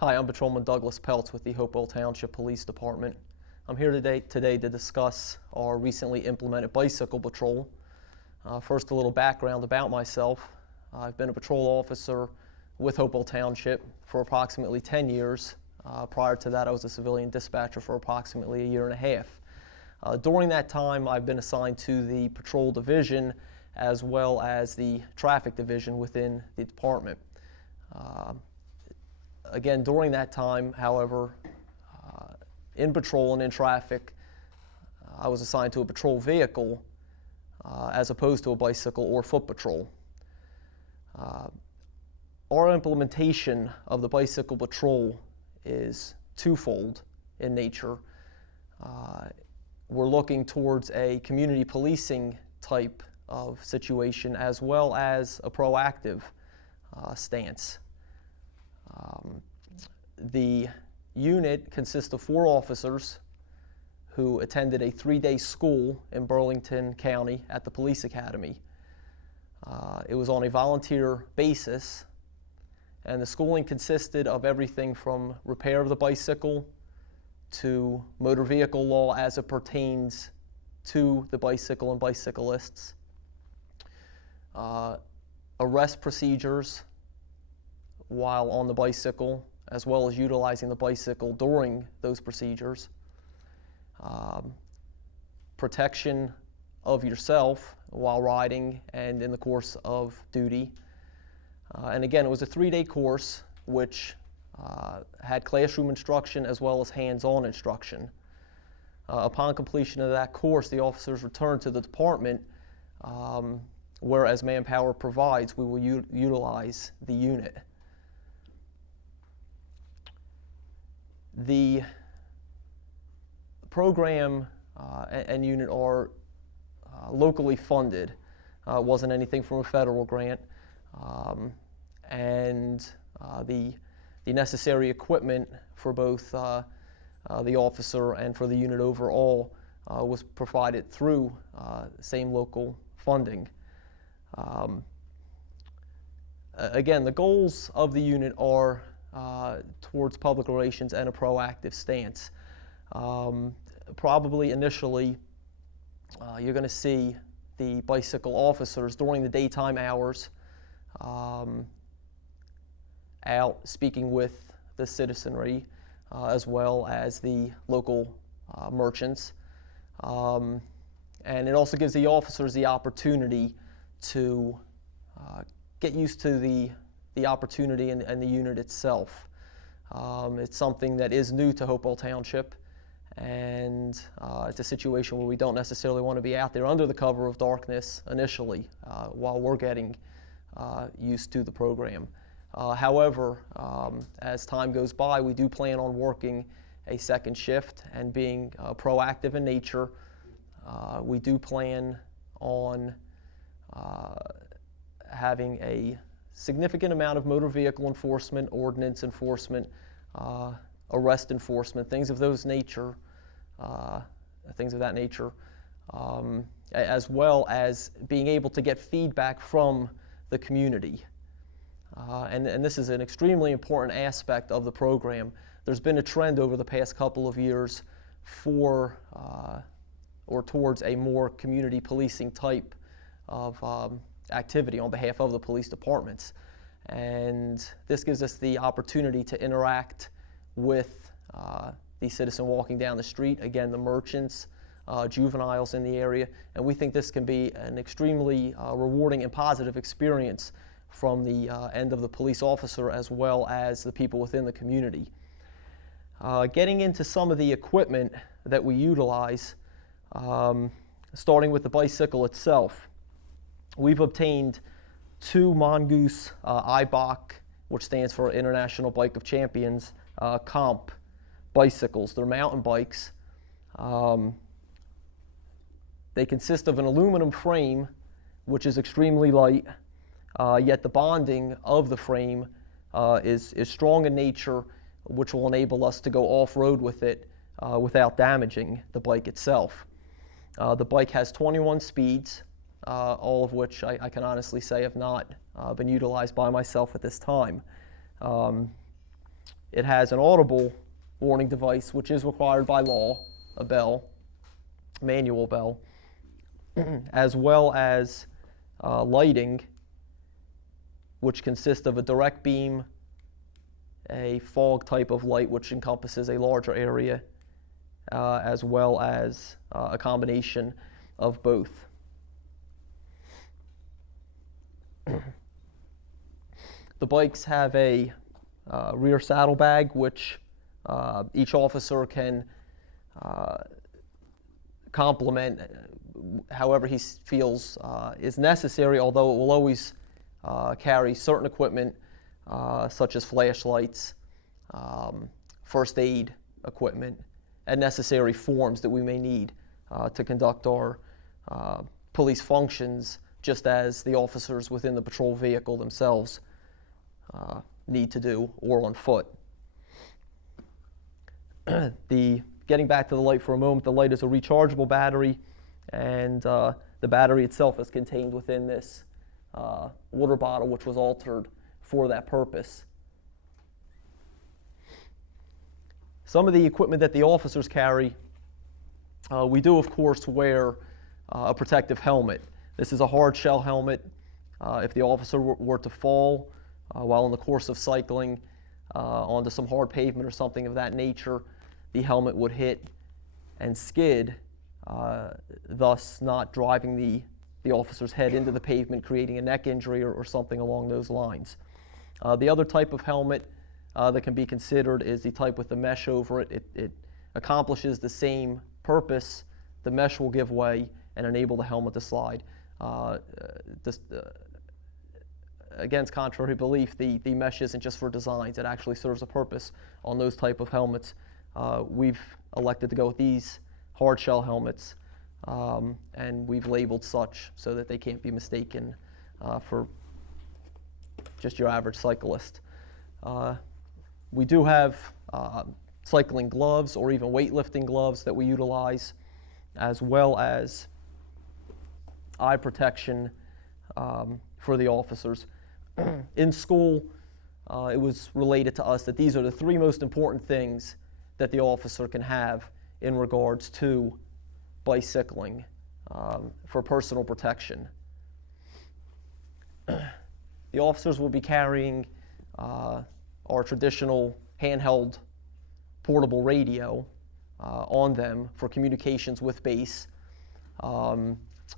Hi, I'm Patrolman Douglas Pelcz with the Hopewell Township Police Department. I'm here today to discuss our recently implemented bicycle patrol. First, a little background about myself. I've been a patrol officer with Hopewell Township for approximately 10 years. Prior to that, I was a civilian dispatcher for approximately a year and a half. During that time, I've been assigned to the patrol division as well as the traffic division within the department. Again, during that time, however, in patrol and in traffic, I was assigned to a patrol vehicle as opposed to a bicycle or foot patrol. Our implementation of the bicycle patrol is twofold in nature. We're looking towards a community policing type of situation as well as a proactive stance. The unit consists of 4 officers who attended a 3-day school in Burlington County at the police academy. It was on a volunteer basis, and the schooling consisted of everything from repair of the bicycle to motor vehicle law as it pertains to the bicycle and bicyclists, arrest procedures while on the bicycle, as well as utilizing the bicycle during those procedures, protection of yourself while riding and in the course of duty. And again, it was a 3-day course which had classroom instruction as well as hands-on instruction. Upon completion of that course, the officers returned to the department where, as manpower provides, we will utilize the unit. The program and unit are locally funded. It wasn't anything from a federal grant, and the necessary equipment for both the officer and for the unit overall was provided through same local funding. Again, the goals of the unit are towards public relations and a proactive stance. Probably initially, you're going to see the bicycle officers during the daytime hours out speaking with the citizenry as well as the local merchants. And it also gives the officers the opportunity to get used to the opportunity and the unit itself. It's something that is new to Hopewell Township, and it's a situation where we don't necessarily want to be out there under the cover of darkness initially while we're getting used to the program. However, as time goes by, we do plan on working a second shift and being proactive in nature. We do plan on having a significant amount of motor vehicle enforcement, ordinance enforcement, arrest enforcement, things of that nature, as well as being able to get feedback from the community. And this is an extremely important aspect of the program. There's been a trend over the past couple of years for or towards a more community policing type of activity on behalf of the police departments. And this gives us the opportunity to interact with the citizen walking down the street, again, the merchants, juveniles in the area, and we think this can be an extremely rewarding and positive experience from the end of the police officer as well as the people within the community. Getting into some of the equipment that we utilize, starting with the bicycle itself. We've obtained 2 Mongoose IBOC, which stands for International Bike of Champions, comp bicycles. They're mountain bikes. They consist of an aluminum frame, which is extremely light, yet the bonding of the frame is strong in nature, which will enable us to go off-road with it without damaging the bike itself. The bike has 21 speeds, all of which I can honestly say have not been utilized by myself at this time. It has an audible warning device, which is required by law, a bell, manual bell, as well as lighting, which consists of a direct beam, a fog type of light, which encompasses a larger area, as well as a combination of both. The bikes have a rear saddlebag, which each officer can complement however he feels is necessary, although it will always carry certain equipment such as flashlights, first aid equipment, and necessary forms that we may need to conduct our police functions, just as the officers within the patrol vehicle themselves need to do, or on foot. Getting back to the light for a moment, the light is a rechargeable battery, and the battery itself is contained within this water bottle, which was altered for that purpose. Some of the equipment that the officers carry, we do of course wear a protective helmet. This is a hard shell helmet. If the officer were to fall while in the course of cycling onto some hard pavement or something of that nature, the helmet would hit and skid, thus not driving the officer's head into the pavement, creating a neck injury or something along those lines. The other type of helmet that can be considered is the type with the mesh over it. It accomplishes the same purpose. The mesh will give way and enable the helmet to slide. Against contrary belief, the mesh isn't just for designs. It actually serves a purpose on those type of helmets. We've elected to go with these hard shell helmets, and we've labeled such so that they can't be mistaken for just your average cyclist. We do have cycling gloves or even weightlifting gloves that we utilize, as well as eye protection for the officers. In school, it was related to us that these are the three most important things that the officer can have in regards to bicycling for personal protection. The officers will be carrying our traditional handheld portable radio on them for communications with base.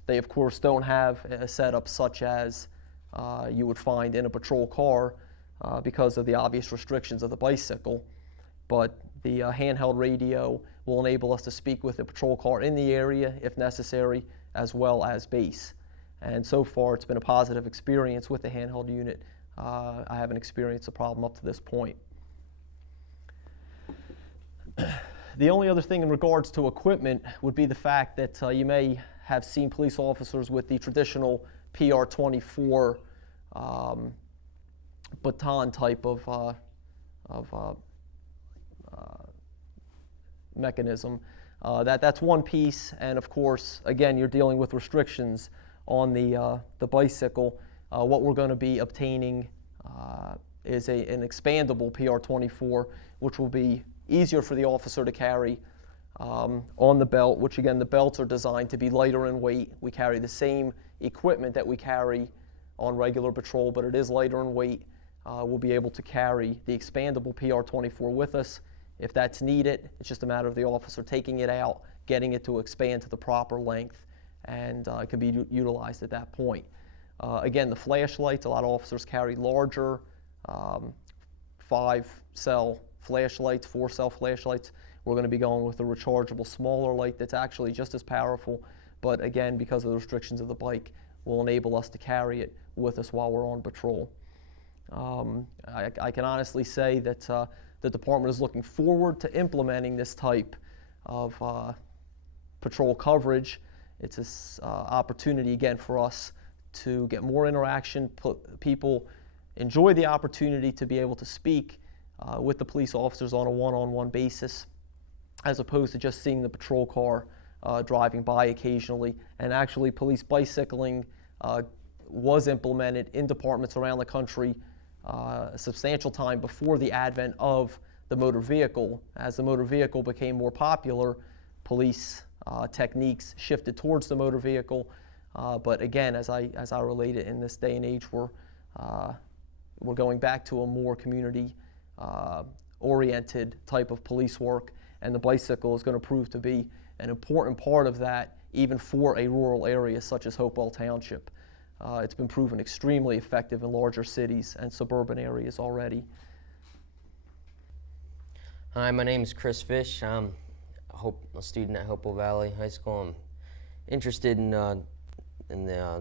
They of course don't have a setup such as you would find in a patrol car because of the obvious restrictions of the bicycle, but the handheld radio will enable us to speak with the patrol car in the area if necessary, as well as base. And so far it's been a positive experience with the handheld unit. I haven't experienced a problem up to this point. The only other thing in regards to equipment would be the fact that you may have seen police officers with the traditional PR-24 baton type of mechanism. That's one piece, and of course, again, you're dealing with restrictions on the bicycle. What we're going to be obtaining is an expandable PR-24, which will be easier for the officer to carry on the belt, which again, the belts are designed to be lighter in weight. We carry the same equipment that we carry on regular patrol, but it is lighter in weight. We'll be able to carry the expandable PR-24 with us. If that's needed, it's just a matter of the officer taking it out, getting it to expand to the proper length, and it can be utilized at that point. Again, the flashlights, a lot of officers carry larger 5-cell flashlights, 4-cell flashlights. We're going to be going with a rechargeable smaller light that's actually just as powerful, but again, because of the restrictions of the bike, will enable us to carry it with us while we're on patrol. I can honestly say that the department is looking forward to implementing this type of patrol coverage. It's an opportunity again for us to get more interaction. People enjoy the opportunity to be able to speak with the police officers on a one-on-one basis, as opposed to just seeing the patrol car driving by occasionally. And actually, police bicycling was implemented in departments around the country a substantial time before the advent of the motor vehicle. As the motor vehicle became more popular, police techniques shifted towards the motor vehicle. But again, as I related, in this day and age, we're going back to a more community oriented type of police work, and the bicycle is going to prove to be an important part of that, even for a rural area such as Hopewell Township. It's been proven extremely effective in larger cities and suburban areas already. Hi, my name is Chris Fish. I'm a student at Hopewell Valley High School. I'm interested in the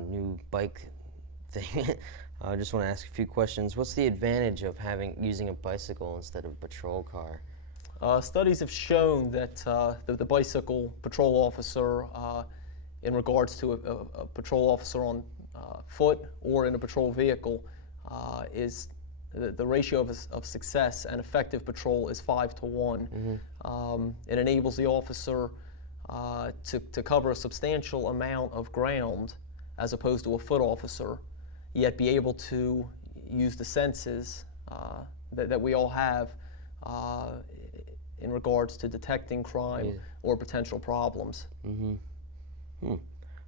new bike thing. I just want to ask a few questions. What's the advantage of using a bicycle instead of a patrol car? Studies have shown that the bicycle patrol officer, in regards to a patrol officer on foot or in a patrol vehicle, is the ratio of success and effective patrol is 5 to 1. It enables the officer to cover a substantial amount of ground as opposed to a foot officer, yet be able to use the senses that we all have in regards to detecting crime or potential problems.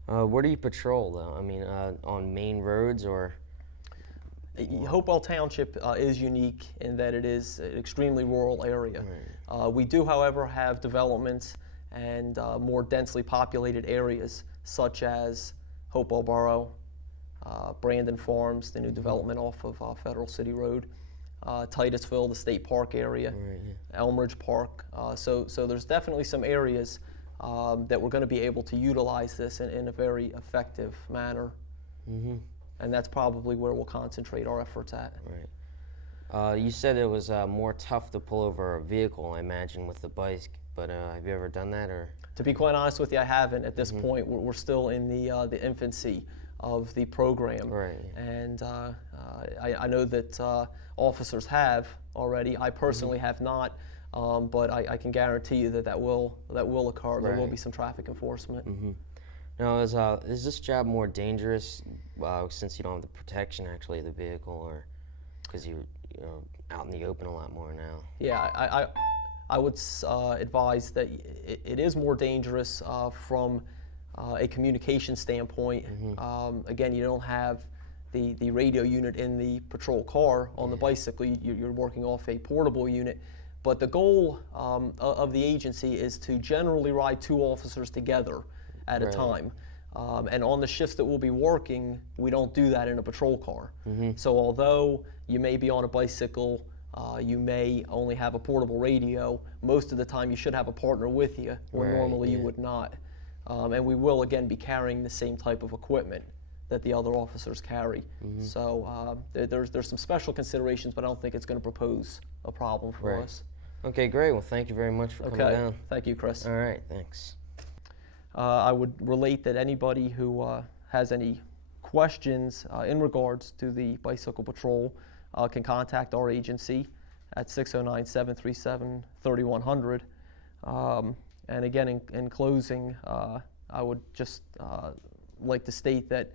Where do you patrol, though? I mean, on main roads or? Hopewell Township is unique in that it is an extremely rural area. We do, however, have developments and more densely populated areas such as Hopewell Borough, Brandon Farms, the new development off of Federal City Road, Titusville, the State Park area, Elmridge Park. So there's definitely some areas that we're going to be able to utilize this in a very effective manner. And that's probably where we'll concentrate our efforts at. You said it was more tough to pull over a vehicle, I imagine, with the bike, but have you ever done that? Or? To be quite honest with you, I haven't at this point. We're still in the infancy of the program. And I know that officers have already. I personally have not, but I can guarantee you that will occur. There will be some traffic enforcement. Now, is this job more dangerous since you don't have the protection actually of the vehicle, or because you're out in the open a lot more now? Yeah, I would advise that it is more dangerous from a communication standpoint. Again, you don't have the radio unit in the patrol car. On the bicycle, you're working off a portable unit. But the goal of the agency is to generally ride 2 officers together at a time. And on the shifts that we'll be working, we don't do that in a patrol car. So although you may be on a bicycle, you may only have a portable radio, most of the time you should have a partner with you, where normally you would not. And we will, again, be carrying the same type of equipment that the other officers carry. So there's some special considerations, but I don't think it's going to propose a problem for us. Okay, great. Well, thank you very much for coming down. Thank you, Chris. All right, thanks. I would relate that anybody who has any questions in regards to the bicycle patrol can contact our agency at 609-737-3100. And again, in closing, I would just like to state that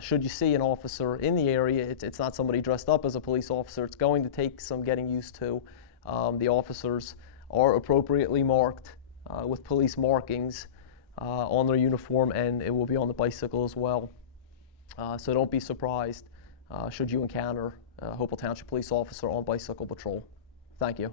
should you see an officer in the area, it's not somebody dressed up as a police officer. It's going to take some getting used to. The officers are appropriately marked with police markings on their uniform, and it will be on the bicycle as well. So don't be surprised should you encounter a Hopewell Township police officer on bicycle patrol. Thank you.